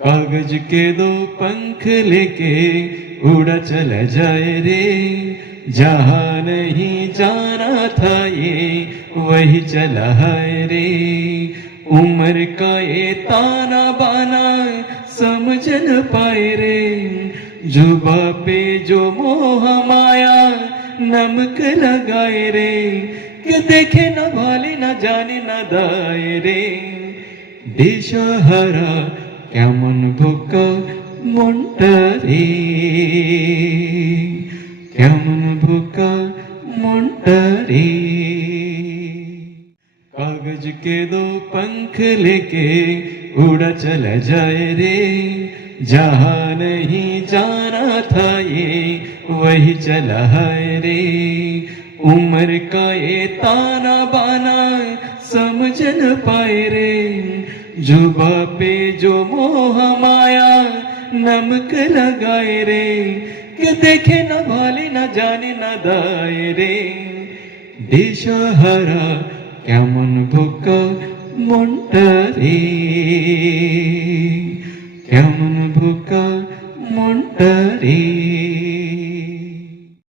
कागज के दो पंख लेके उड़ा चला जाए रे, जहाँ नहीं जाना था ये वही चला है रे। उम्र का ये ताना बाना समझ न पाए रे, जुबा पे जो मोह माया नमक लगाए रे, कि देखे न भाले न जाने न दाए रे। दिशाहारा কেমন বোকা মনটা রে, কেমন বোকা মনটা রে। कागज के दो पंख लेके उड़ा चला जाए रे, जहाँ नहीं जाना था ये वही चला है रे। उम्र का ये ताना बाना समझ न पाए रे, जुबा पे जो मोह माया नमक लगाए रे, कि देखे न भाले न जाने न दाए रे। दिशाहारा কেমন বোকা মনটা রে, কেমন বোকা মনটা রে।